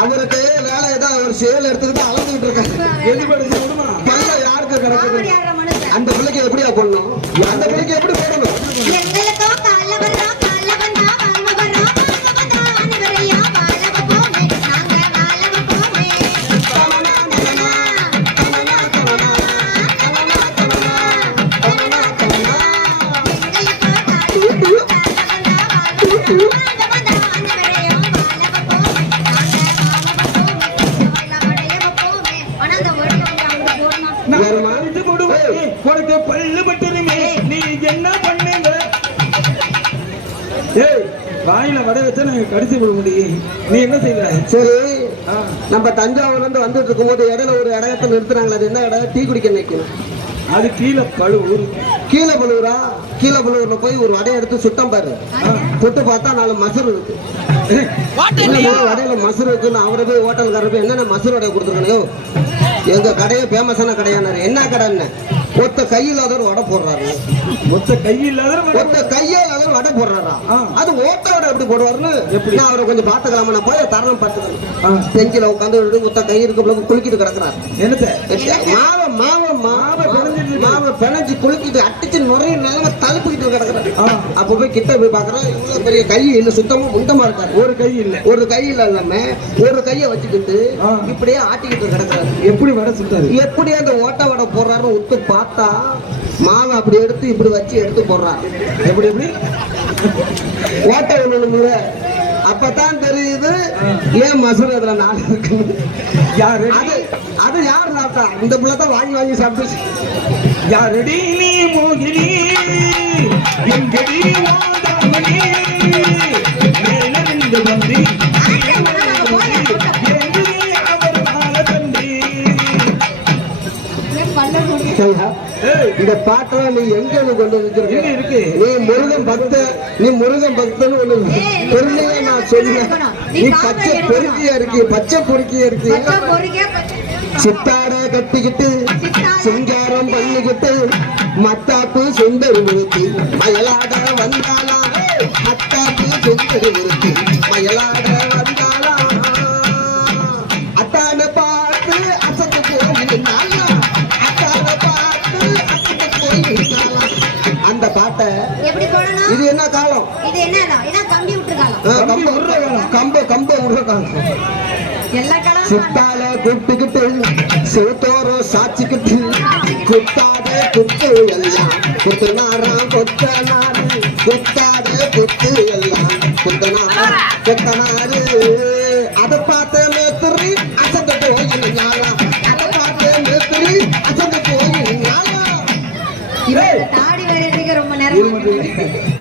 அவருக்கு வேலை ஏதோ ஒரு சேல் எடுத்துக்கிட்டு அளந்துகிட்டு இருக்காரு எதிர்படுத்தி விடுமா பல்ல யாருக்கு கிடக்குது. அந்த பிள்ளைக்கு எப்படியா போடணும் அந்த பிள்ளைக்கு எப்படி போடணும்? எங்களுக்கோ காலைல அடிச்சு போடுவேன் உனக்கு பல்லு பட்டுருமே நீ என்ன பண்ணுங்க? ஏய் வாயில வடை வச்சா நாங்க கடிச்சு விட முடியும். நீ என்ன செய்வ? சரி நம்ம தஞ்சாவூர்ல இருந்து வந்துட்டு இருக்கும்போது இடையில ஒரு இடத்துல நிறுத்துறாங்களே அது என்ன இடம்? டீ குடிக்க நிக்கணும் அது கீழே பழு ஊரு கீழே பழுவூரா கீழே பழுவூர்ல போய் ஒரு வடையை எடுத்து சுத்தம் பாரு. தொட்டு பார்த்தா நாலு மசூர் இருக்கு. வடையில மசூர் இருக்குன்னு அவரை போய் ஹோட்டல்காரர் போய் என்னென்ன மசூர் வடையை கொடுத்துருக்கணும் எங்க கடையே ஃபேமஸான கடையானாரு என்ன? கடைன்னு ஒத்த கையில் ஒரு வடை போடுறாரு. மொத்த கை இல்லாத ஒத்த கையால் அவர் வடை போடுறாரா. அது ஓட்ட வடை எப்படி போடுவாருன்னு எப்படி? நான் அவரை கொஞ்சம் பார்த்துக்கலாமா? நான் போய் தரணும் பார்த்துக்கணும். ஆ. பெஞ்சில உட்காந்து ஒத்த கை இருக்க குளிக்கிட்டு கிடக்குறாரு. என்னத்த? மாவை மாவை மாவை பிணைஞ்சிட்டு மாவை பிணைஞ்சு குலுக்கிட்டு அடிச்சு நுரைய நிலம தழுப்பிக்கிட்டு கிடக்குறாரு. அப்ப போய் கிட்ட போய் பாக்குறேன் இவ்வளவு பெரிய கை இல்ல சுத்தமா முண்டமா இருக்காரு. ஒரு கை இல்ல. ஒரு கையில இல்லாம ஒரு கைய வச்சுக்கிட்டு. இப்படியே ஆட்டிக்கிட்டு கிடக்குறாரு. எப்படி வடை சுட்டாரு? எப்படி அந்த ஓட்ட வடை போடுறாருன்னு உத்து பார்த்தா மாவை அப்படி எடுத்து இப்படி வச்சு எடுத்து போடுறாரு. எப்படி எப்படி? ஓட்ட ஒண்ணுல அப்பதான் தெரியுது ஏன் மசூர் அதுல நாலு இருக்குன்னு யார்? அது அது யார் சாப்பிட்டா இந்த பிள்ளை தான் வாங்கி வாங்கி சாப்பிட்டு யாரடி நீ மோகினி? எங்கடி வாதாமணி மேலிருந்து வந்து இந்த பாட்டெல்லாம் நீ எங்க இருந்து கொண்டு வச்சிருக்க இருக்கு? நீ முருகன் பக்த நீ முருகன் பக்தன்னு ஒண்ணு பெருமையா நான் சொன்னேன் நீ பச்சை. பொறுக்கியா இருக்கு? பச்சை பொறுக்கியா இருக்கு? பச்சை பொறுக்கியா, பச்சை சித்தாட கட்டிக்கிட்டு சிங்காரம் பண்ணிக்கிட்டு மத்தாப்பு சுந்தரி நிறுத்தி மயிலாட வந்தாளா? மத்தாப்பு சுந்தரி நிறுத்தி மயிலாட காலம். இது என்ன இதான் கம்பி விடுற காலம். கம்ப கம்ப விடுற காலம். எல்லா காலமும் சித்தால கூப்பிட்டுக்கிட்டு சிவத்தோரம் சாச்சிக்கிட்டு குத்தாத குத்து எல்லாம். குத்துனாரா கொத்தனாரு குத்தாத குத்து எல்லாம். குத்தனாரா கொத்தனாரு அதை பார்த்த மேத்திரி அசந்த போயிருந்தாளா அதை பார்த்த மேத்திரி அசந்த போயிருந்தாளா இவங்க தாடி வரையறதுக்கு ரொம்ப நேரம்